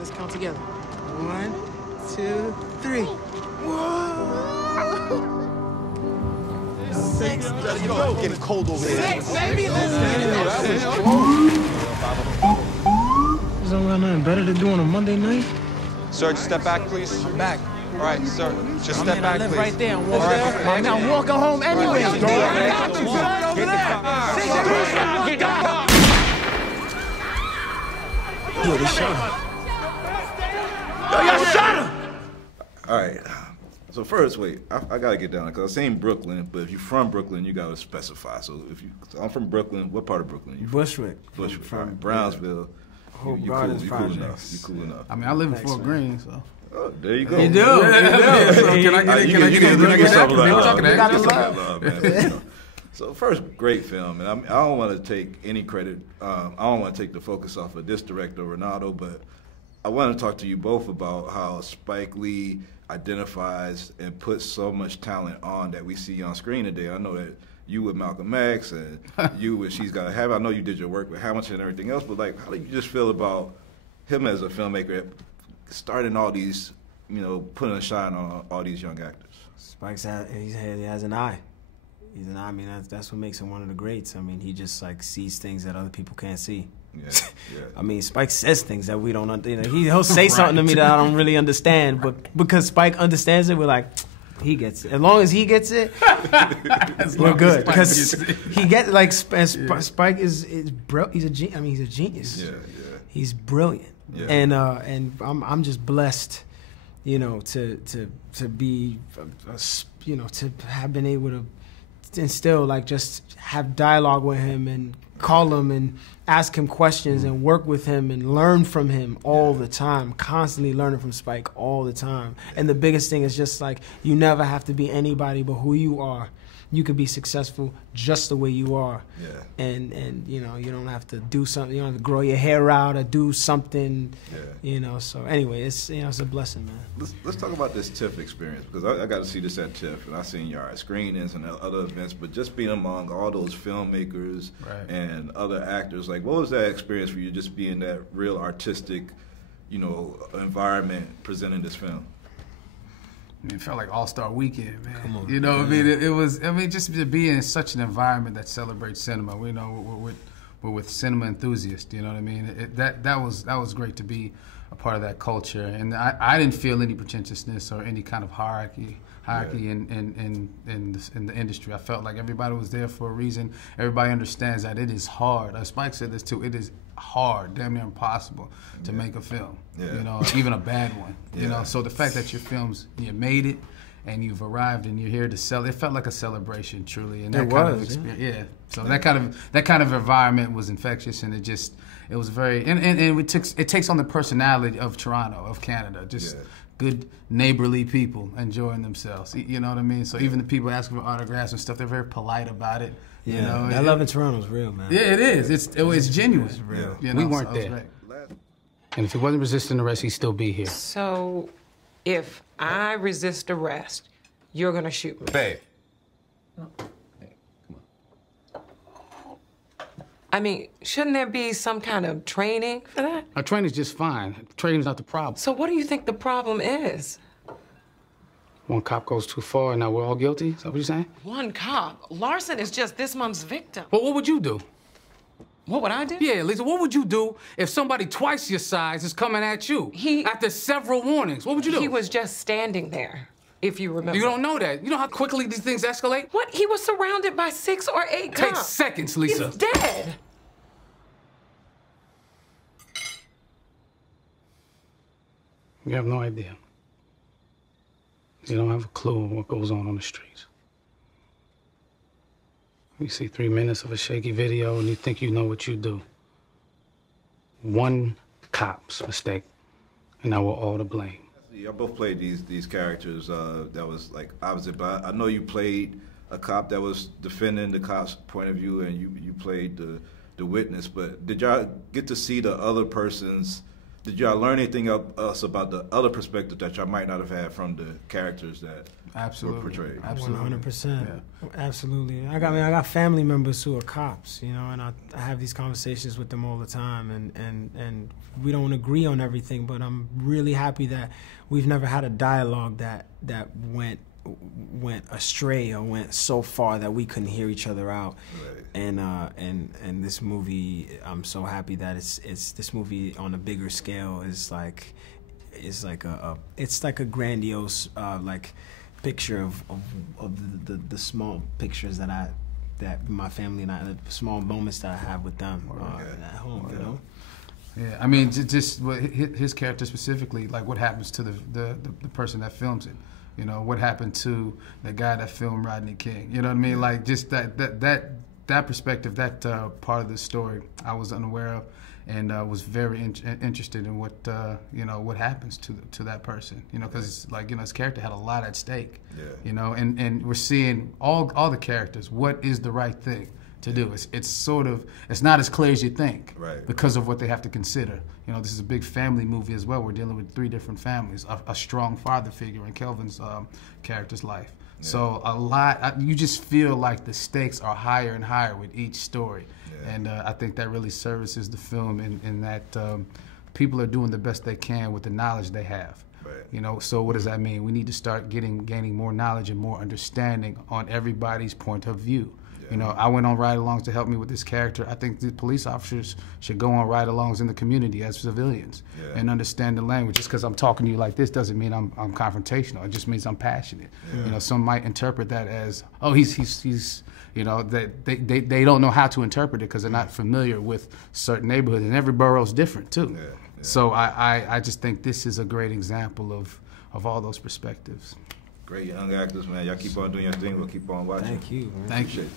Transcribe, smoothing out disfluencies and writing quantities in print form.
Let's count together. 1, 2, 3. Whoa! 6. Yo, getting cold over here. 6, baby, let's get it. There's nothing better to do on a Monday night. Sir, just step back, please. I'm back. All right, sir, just step back, I live please. right there. I'm walking home anyway. Get the car. Yo, they shot him. Yo, y'all shot him! All right. So first, wait, I gotta get down because I seen Brooklyn, but if you're from Brooklyn, you gotta specify. So I'm from Brooklyn. What part of Brooklyn? You Bushwick. Bushwick. From Right. Brownsville. Whole You cool enough. You cool enough. I mean, I live in Fort Greene, so. Oh, there you go. You do. So can I get that? So first, great film, and I don't want to take any credit. I don't want to take the focus off of this director, Ronaldo, but I want to talk to you both about how Spike Lee identifies and puts so much talent on that we see on screen today. I know that you with Malcolm X and you with She's Gotta Have It. I know you did your work with Hamilton and everything else, but like, how do you just feel about him as a filmmaker starting all these, putting a shine on all these young actors? Spike's he has an eye. He's an eye. I mean, that's what makes him one of the greats. I mean, he just like sees things that other people can't see. Yeah, yeah. I mean, Spike says things that we don't understand. He'll say something to me that I don't really understand, but because Spike understands it, we're like, he gets it. As long as he gets it, we're good. Because he gets Spike is he's a genius. I mean, he's a genius. Yeah. He's brilliant. Yeah. And I'm just blessed, to be, to have been able to instill, like, just have dialogue with him and call him and ask him questions and work with him and learn from him all the time, constantly learning from Spike all the time. And the biggest thing is just like, you never have to be anybody but who you are. You can be successful just the way you are. Yeah. And you don't have to do something, you don't have to grow your hair out or do something, so anyway, it's it's a blessing, man. Let's talk about this TIFF experience, because I got to see this at TIFF, and I seen your screenings and other events, but just being among all those filmmakers and other actors, like, what was that experience for you, just being that real artistic, environment presenting this film? I mean, it felt like All-Star Weekend, man. Come on, I mean, it was, just to be in such an environment that celebrates cinema. We're with cinema enthusiasts, you know what I mean? That was great to be a part of that culture. And I didn't feel any pretentiousness or any kind of hierarchy in the industry. I felt like everybody was there for a reason. Everybody understands that it is hard. Spike said this too. It is hard, damn near impossible to make a film. Yeah. Even a bad one. So the fact that your films, you made it, and you've arrived, and you're here to sell. It felt like a celebration, truly. And that kind of experience, yeah. So that kind of environment was infectious, and it was very. And it takes on the personality of Toronto, of Canada, just. Yeah. Good neighborly people enjoying themselves. You know what I mean? So even the people asking for autographs and stuff, they're very polite about it. Yeah, that love in Toronto is real, man. Yeah, it is. It's genuine. It's real. We weren't there. And if he wasn't resisting arrest, he'd still be here. So, if I resist arrest, you're gonna shoot me? Babe. I mean, shouldn't there be some kind of training for that? Our training's just fine. Training's not the problem. So what do you think the problem is? One cop goes too far and now we're all guilty? Is that what you're saying? One cop? Larson is just this month's victim. Well, what would you do? What would I do? Yeah, Lisa, what would you do if somebody twice your size is coming at you? After several warnings, what would you do? He was just standing there, if you remember. You don't know that. You know how quickly these things escalate? What? He was surrounded by 6 or 8 cops. Takes seconds, Lisa. He's dead. You have no idea. You don't have a clue what goes on the streets. You see 3 minutes of a shaky video and you think you know what you do. One cop's mistake, and now we're all to blame. Y'all both played these characters that was like opposite, but I know you played a cop that was defending the cop's point of view, and you played the witness. But did y'all get to see the other person's Did y'all learn anything else about the other perspective that y'all might not have had from the characters that were portrayed? Absolutely. 100%. Absolutely. I got family members who are cops, you know, and I have these conversations with them all the time, and we don't agree on everything, but I'm really happy that we've never had a dialogue that went astray or went so far that we couldn't hear each other out. Right. And this movie, I'm so happy that it's this movie on a bigger scale is like a grandiose like picture of the small pictures that my family and I, the small moments that I have with them at home, you know. Yeah, I mean, just his character specifically, like what happens to the person that films it. You know, what happened to the guy that filmed Rodney King? You know what I mean? Like, just that perspective, that part of the story I was unaware of, and was very interested in what what happens to that person. You know, because his character had a lot at stake. Yeah. You know, and we're seeing all the characters. What is the right thing to do? It's not as clear as you think, right, because of what they have to consider. You know, this is a big family movie as well. We're dealing with 3 different families, a strong father figure in Kelvin's character's life. Yeah. So you just feel like the stakes are higher and higher with each story. Yeah. And I think that really services the film in that people are doing the best they can with the knowledge they have. Right. You know, so what does that mean? We need to start gaining more knowledge and more understanding on everybody's point of view. You know, I went on ride-alongs to help me with this character. I think the police officers should go on ride-alongs in the community as civilians and understand the language. Just because I'm talking to you like this doesn't mean I'm confrontational. It just means I'm passionate. Yeah. You know, some might interpret that as, oh, he's you know, they don't know how to interpret it because they're not familiar with certain neighborhoods, and every borough's different too. Yeah. Yeah. So I just think this is a great example of all those perspectives. Great young actors, man. Y'all keep on doing your thing. We'll keep on watching. Thank you. Thank you.